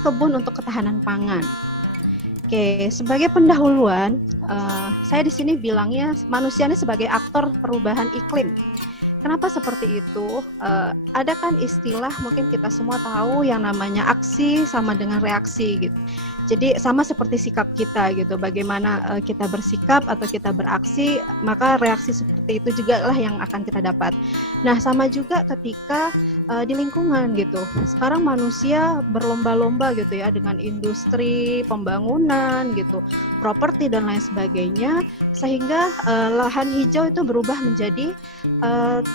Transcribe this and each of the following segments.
kebun untuk ketahanan pangan. Oke, sebagai pendahuluan, saya di sini bilangnya manusia ini sebagai aktor perubahan iklim. Kenapa seperti itu? Ada kan istilah mungkin kita semua tahu yang namanya aksi sama dengan reaksi gitu. Jadi sama seperti sikap kita gitu. Bagaimana kita bersikap atau kita beraksi, maka reaksi seperti itu juga lah yang akan kita dapat. Nah, sama juga ketika di lingkungan gitu. Sekarang manusia berlomba-lomba gitu ya dengan industri, pembangunan gitu, properti dan lain sebagainya, sehingga lahan hijau itu berubah menjadi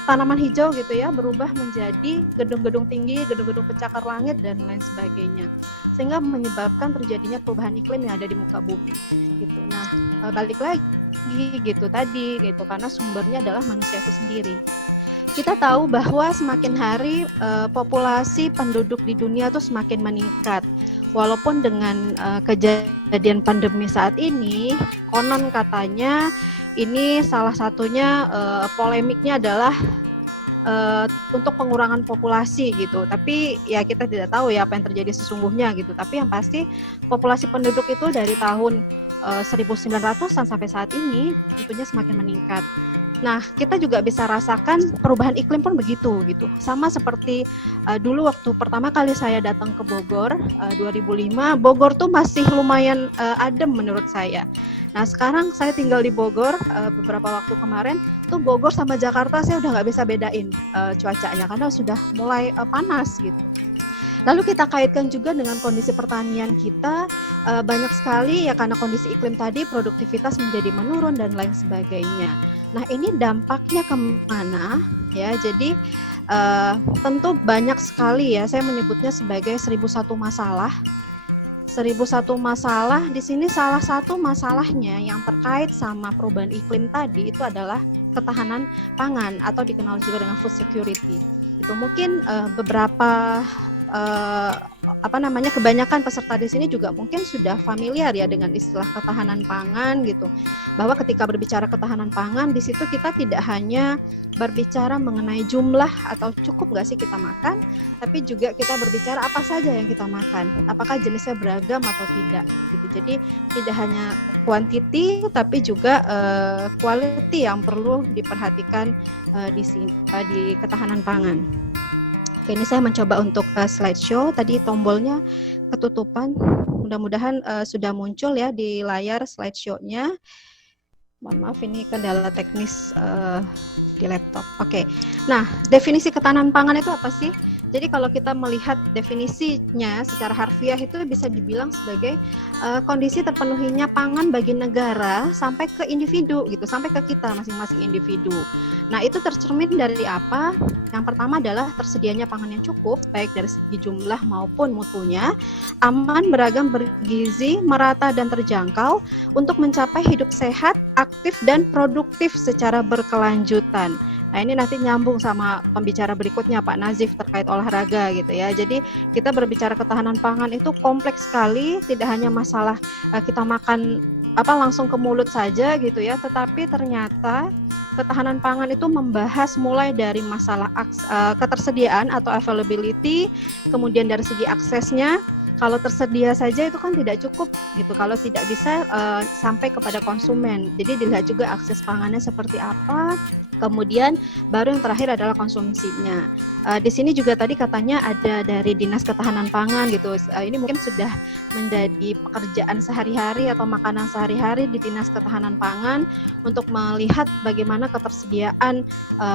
tanaman hijau gitu ya, berubah menjadi gedung-gedung tinggi, gedung-gedung pencakar langit dan lain sebagainya, sehingga menyebabkan terjadinya perubahan iklim yang ada di muka bumi gitu. Nah, balik lagi gitu tadi gitu, karena sumbernya adalah manusia itu sendiri. Kita tahu bahwa semakin hari populasi penduduk di dunia tuh semakin meningkat. Walaupun dengan kejadian pandemi saat ini, konon katanya ini salah satunya polemiknya adalah untuk pengurangan populasi gitu. Tapi ya kita tidak tahu ya apa yang terjadi sesungguhnya gitu. Tapi yang pasti populasi penduduk itu dari tahun 1900-an sampai saat ini tentunya semakin meningkat. Nah, kita juga bisa rasakan perubahan iklim pun begitu gitu. Sama seperti dulu waktu pertama kali saya datang ke Bogor 2005, Bogor tuh masih lumayan adem menurut saya. Nah, sekarang saya tinggal di Bogor beberapa waktu kemarin, tuh Bogor sama Jakarta saya udah nggak bisa bedain cuacanya karena sudah mulai panas gitu. Lalu kita kaitkan juga dengan kondisi pertanian kita, banyak sekali ya karena kondisi iklim tadi produktivitas menjadi menurun dan lain sebagainya. Nah, ini dampaknya kemana ya? Jadi tentu banyak sekali ya, saya menyebutnya sebagai 1001 masalah. 1001 masalah di sini, salah satu masalahnya yang terkait sama perubahan iklim tadi itu adalah ketahanan pangan atau dikenal juga dengan food security. Itu mungkin beberapa kebanyakan peserta di sini juga mungkin sudah familiar ya dengan istilah ketahanan pangan gitu. Bahwa ketika berbicara ketahanan pangan, di situ kita tidak hanya berbicara mengenai jumlah atau cukup nggak sih kita makan, tapi juga kita berbicara apa saja yang kita makan, apakah jenisnya beragam atau tidak gitu. Jadi tidak hanya quantity tapi juga quality yang perlu diperhatikan di ketahanan pangan. Oke, ini saya mencoba untuk slideshow. Tadi tombolnya ketutupan. Mudah-mudahan sudah muncul ya di layar slideshow-nya. Mohon maaf, ini kendala teknis di laptop. Oke. Nah, definisi ketahanan pangan itu apa sih? Jadi kalau kita melihat definisinya secara harfiah itu bisa dibilang sebagai kondisi terpenuhinya pangan bagi negara sampai ke individu gitu, sampai ke kita masing-masing individu. Nah, itu tercermin dari apa? Yang pertama adalah tersedianya pangan yang cukup, baik dari segi jumlah maupun mutunya, aman, beragam, bergizi, merata dan terjangkau untuk mencapai hidup sehat, aktif dan produktif secara berkelanjutan. Nah, ini nanti nyambung sama pembicara berikutnya Pak Nazif terkait olahraga gitu ya. Jadi kita berbicara ketahanan pangan itu kompleks sekali, tidak hanya masalah kita makan langsung ke mulut saja gitu ya, tetapi ternyata ketahanan pangan itu membahas mulai dari masalah ketersediaan atau availability, kemudian dari segi aksesnya. Kalau tersedia saja itu kan tidak cukup gitu, kalau tidak bisa sampai kepada konsumen. Jadi dilihat juga akses pangannya seperti apa, kemudian baru yang terakhir adalah konsumsinya. Di sini juga tadi katanya ada dari Dinas Ketahanan Pangan gitu. Ini mungkin sudah menjadi pekerjaan sehari-hari atau makanan sehari-hari di Dinas Ketahanan Pangan untuk melihat bagaimana ketersediaan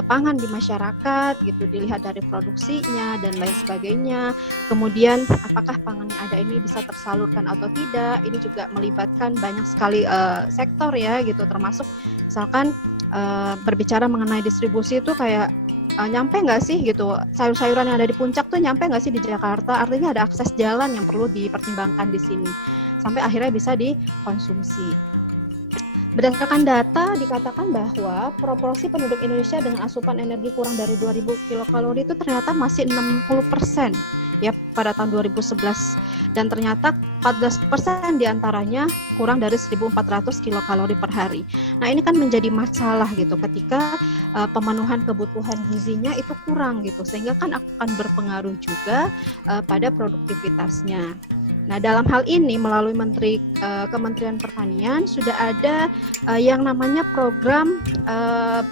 pangan di masyarakat gitu, dilihat dari produksinya dan lain sebagainya. Kemudian apakah pangan yang ada ini bisa tersalurkan atau tidak. Ini juga melibatkan banyak sekali sektor ya gitu, termasuk misalkan berbicara mengenai distribusi itu kayak nyampe nggak sih gitu, sayur-sayuran yang ada di puncak tuh nyampe nggak sih di Jakarta, artinya ada akses jalan yang perlu dipertimbangkan di sini sampai akhirnya bisa dikonsumsi. Berdasarkan data dikatakan bahwa proporsi penduduk Indonesia dengan asupan energi kurang dari 2000 kilokalori itu ternyata masih 60% ya pada tahun 2011, dan ternyata 14% diantaranya kurang dari 1400 kilokalori per hari. Nah, ini kan menjadi masalah gitu ketika pemenuhan kebutuhan gizinya itu kurang gitu, sehingga kan akan berpengaruh juga pada produktivitasnya. Nah, dalam hal ini melalui Kementerian Pertanian sudah ada yang namanya program,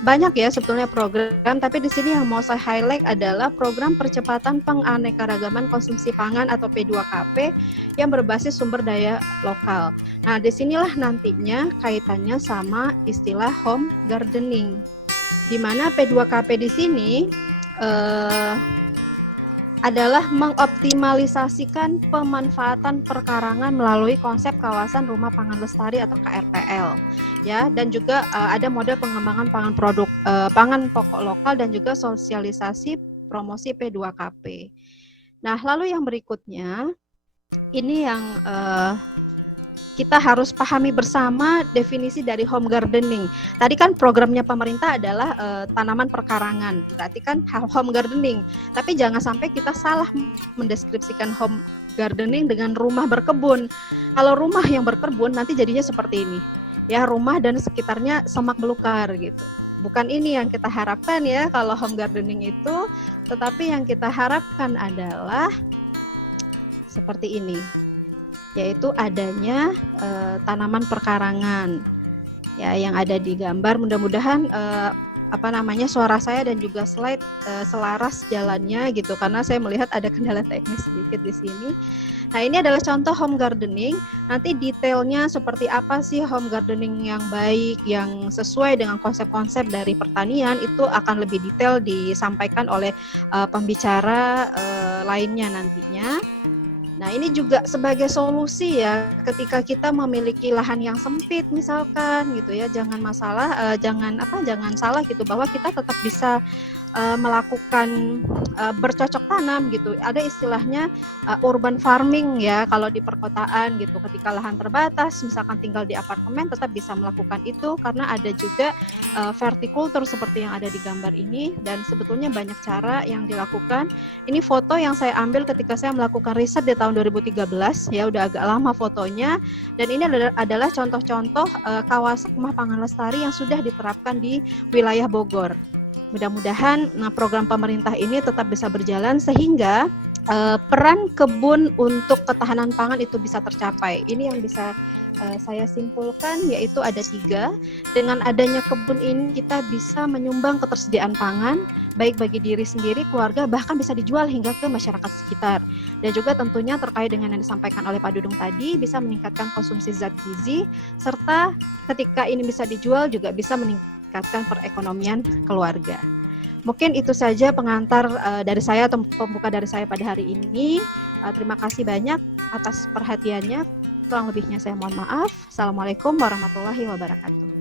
banyak ya sebetulnya program, tapi di sini yang mau saya highlight adalah program percepatan penganekaragaman konsumsi pangan atau P2KP yang berbasis sumber daya lokal. Nah, disinilah nantinya kaitannya sama istilah home gardening, di mana P2KP di sini adalah mengoptimalisasikan pemanfaatan perkarangan melalui konsep kawasan rumah pangan lestari atau KRPL, ya, dan juga ada model pengembangan pangan pokok lokal dan juga sosialisasi promosi P2KP. Nah, lalu yang berikutnya ini yang kita harus pahami bersama definisi dari home gardening. Tadi kan programnya pemerintah adalah tanaman perkarangan, berarti kan home gardening. Tapi jangan sampai kita salah mendeskripsikan home gardening dengan rumah berkebun. Kalau rumah yang berkebun nanti jadinya seperti ini, ya, rumah dan sekitarnya semak belukar gitu. Bukan ini yang kita harapkan ya kalau home gardening itu, tetapi yang kita harapkan adalah seperti ini, yaitu adanya tanaman perkarangan, ya, yang ada di gambar. Mudah-mudahan suara saya dan juga slide selaras jalannya gitu, karena saya melihat ada kendala teknis sedikit di sini. Nah, ini adalah contoh home gardening. Nanti detailnya seperti apa sih home gardening yang baik, yang sesuai dengan konsep-konsep dari pertanian, itu akan lebih detail disampaikan oleh pembicara lainnya nantinya. Nah, ini juga sebagai solusi ya, ketika kita memiliki lahan yang sempit misalkan gitu ya, jangan salah gitu, bahwa kita tetap bisa melakukan bercocok tanam gitu. Ada istilahnya urban farming ya kalau di perkotaan gitu. Ketika lahan terbatas, misalkan tinggal di apartemen, tetap bisa melakukan itu karena ada juga verticulture seperti yang ada di gambar ini, dan sebetulnya banyak cara yang dilakukan. Ini foto yang saya ambil ketika saya melakukan riset di tahun 2013 ya, udah agak lama fotonya, dan ini adalah contoh-contoh kawasan rumah pangan lestari yang sudah diterapkan di wilayah Bogor. Mudah-mudahan program pemerintah ini tetap bisa berjalan sehingga peran kebun untuk ketahanan pangan itu bisa tercapai. Ini yang bisa saya simpulkan, yaitu ada 3. Dengan adanya kebun ini kita bisa menyumbang ketersediaan pangan baik bagi diri sendiri, keluarga, bahkan bisa dijual hingga ke masyarakat sekitar. Dan juga tentunya terkait dengan yang disampaikan oleh Pak Dudung tadi, bisa meningkatkan konsumsi zat gizi, serta ketika ini bisa dijual juga bisa meningkatkan perekonomian keluarga. Mungkin itu saja pengantar dari saya atau pembuka dari saya pada hari ini. Terima kasih banyak atas perhatiannya. Kurang lebihnya saya mohon maaf. Assalamualaikum warahmatullahi wabarakatuh.